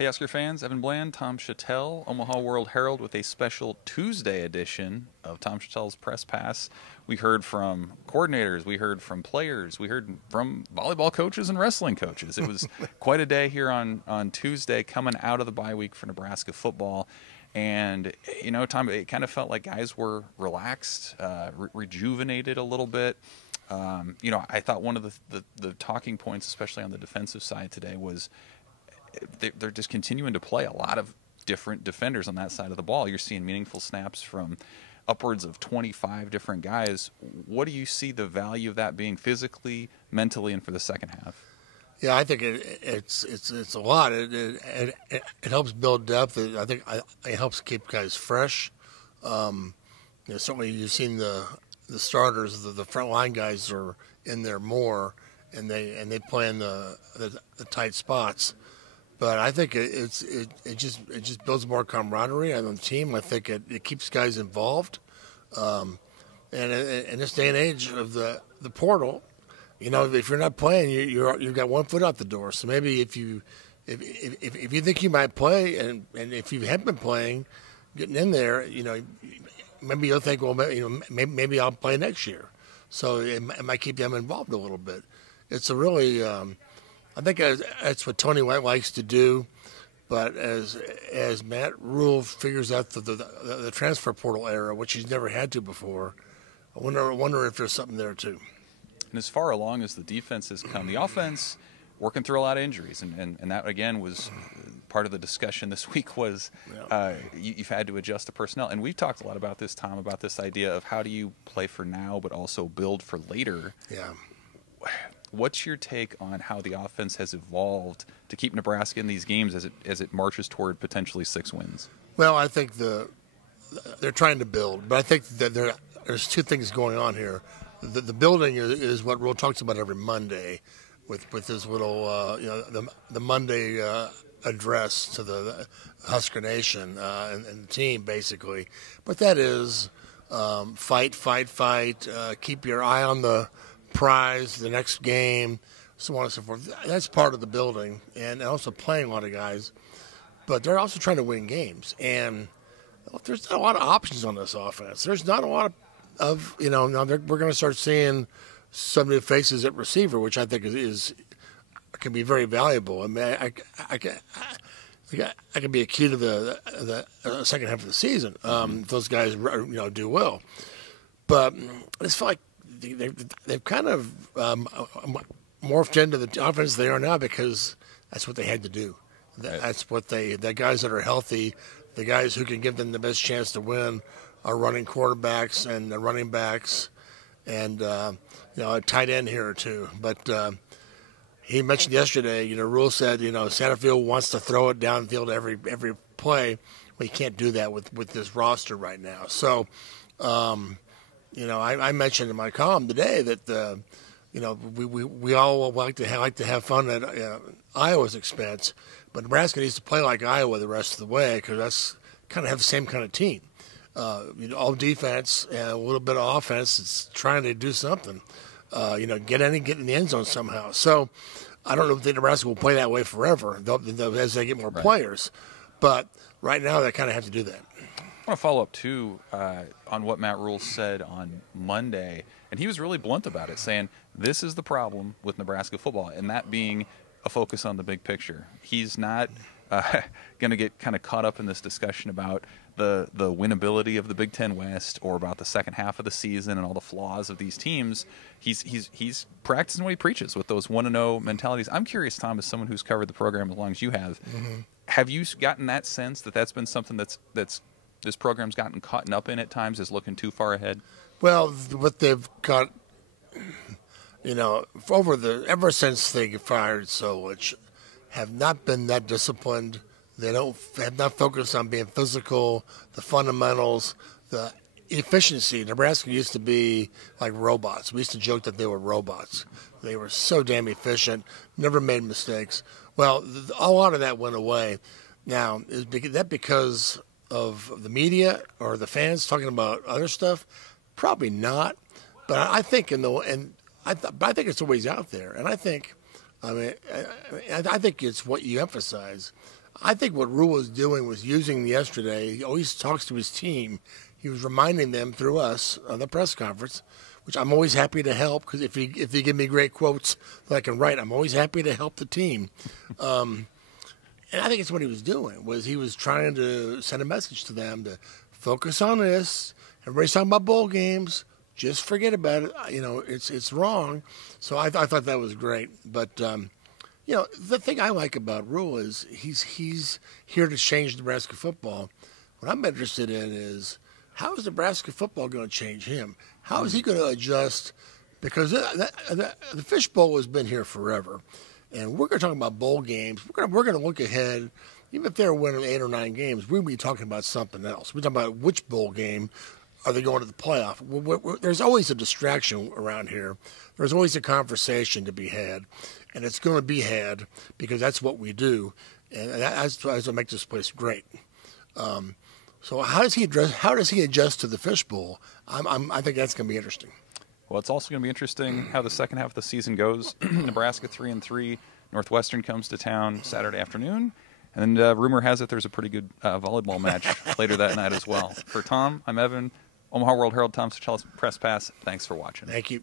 Hey, Oscar fans, Evan Bland, Tom Chattel, Omaha World Herald with a special Tuesday edition of Tom Chattel's Press Pass. We heard from coordinators, we heard from players, we heard from volleyball coaches and wrestling coaches. It was quite a day here on Tuesday coming out of the bye week for Nebraska football. And, you know, Tom, it kind of felt like guys were relaxed, rejuvenated a little bit. You know, I thought one of the talking points, especially on the defensive side today, was they're just continuing to play a lot of different defenders on that side of the ball. You're seeing meaningful snaps from upwards of 25 different guys. What do you see the value of that being physically, mentally, and for the second half? Yeah, I think it's a lot. It helps build depth. I think it helps keep guys fresh. You know, certainly you've seen the starters, the front line guys are in there more, and they play in the tight spots. But I think it just builds more camaraderie on the team. I think it keeps guys involved. And in this day and age of the portal, you know, if you're not playing, you've got one foot out the door. So maybe if you think you might play, and if you have been playing, getting in there, you know, maybe you'll think, well, maybe I'll play next year. So it might keep them involved a little bit. It's a really I think that's what Tony White likes to do, but as Matt Rhule figures out the transfer portal era, which he's never had to before, I wonder if there's something there too. And as far along as the defense has come, the offense working through a lot of injuries, and that again was part of the discussion this week. Was you've had to adjust the personnel, and we've talked a lot about this, Tom, about this idea of how do you play for now, but also build for later. Yeah. What's your take on how the offense has evolved to keep Nebraska in these games as it marches toward potentially 6 wins? Well, I think they're trying to build, but I think that there's two things going on here. The building is what Rhule talks about every Monday, with his little the Monday address to the Husker Nation and the team basically. But that is fight, keep your eye on the prize, the next game, so on and so forth. That's part of the building, and also playing a lot of guys. But they're also trying to win games, and there's not a lot of options on this offense. There's not a lot of now we're going to start seeing some new faces at receiver, which I think can be very valuable. I mean, I can be a key to the second half of the season if those guys do well. But it's feel like they've kind of morphed into the offense they are now because that's what they had to do. That's what the guys that are healthy, the guys who can give them the best chance to win, are running quarterbacks and the running backs, and a tight end here or two. But he mentioned yesterday, Rhule said, Satterfield wants to throw it downfield every play. Well, you can't do that with this roster right now. So. I mentioned in my column today that we all like to have fun at Iowa's expense, but Nebraska needs to play like Iowa the rest of the way because that's kind of have the same kind of team. All defense and a little bit of offense. It's trying to do something. Get in the end zone somehow. So I don't know if Nebraska will play that way forever as they get more players, but right now they kind of have to do that. I want to follow up, too, on what Matt Rhule said on Monday, and he was really blunt about it, saying this is the problem with Nebraska football, and that being a focus on the big picture. He's not going to get kind of caught up in this discussion about the winnability of the Big Ten West or about the second half of the season and all the flaws of these teams. He's practicing what he preaches with those 1-0 mentalities. I'm curious, Tom, as someone who's covered the program as long as you have you gotten that sense that that's been something that's this program's gotten caught up in at times, is looking too far ahead? Well, what they've got, ever since they fired Solich, have not been that disciplined. They have not focused on being physical, the fundamentals, the efficiency. Nebraska used to be like robots. We used to joke that they were robots. They were so damn efficient, never made mistakes. Well, a lot of that went away. Now, is that because of the media or the fans talking about other stuff? Probably not. But I think I think it's always out there. And I think it's what you emphasize. I think what Rule was doing was using yesterday. He always talks to his team. He was reminding them through us on the press conference, which I'm always happy to help because if you give me great quotes that I can write, I'm always happy to help the team. And I think it's what he was doing. He was trying to send a message to them to focus on this. Everybody's talking about bowl games. Just forget about it. It's wrong. So I thought that was great. But the thing I like about Rule is he's here to change Nebraska football. What I'm interested in is how is Nebraska football going to change him? How is he going to adjust? Because the fishbowl has been here forever, and we're going to talk about bowl games. We're going to look ahead. Even if they're winning 8 or 9 games, we'll be talking about something else. We're talking about which bowl game are they going to the playoff. There's always a distraction around here. There's always a conversation to be had, and it's going to be had because that's what we do, and that's what makes this place great. So how does he adjust to the fishbowl? I think that's going to be interesting. Well, it's also going to be interesting how the second half of the season goes. Nebraska 3-3. Northwestern comes to town Saturday afternoon. And rumor has it there's a pretty good volleyball match later that night as well. For Tom, I'm Evan. Omaha World Herald, Tom Sachelles Press Pass. Thanks for watching. Thank you.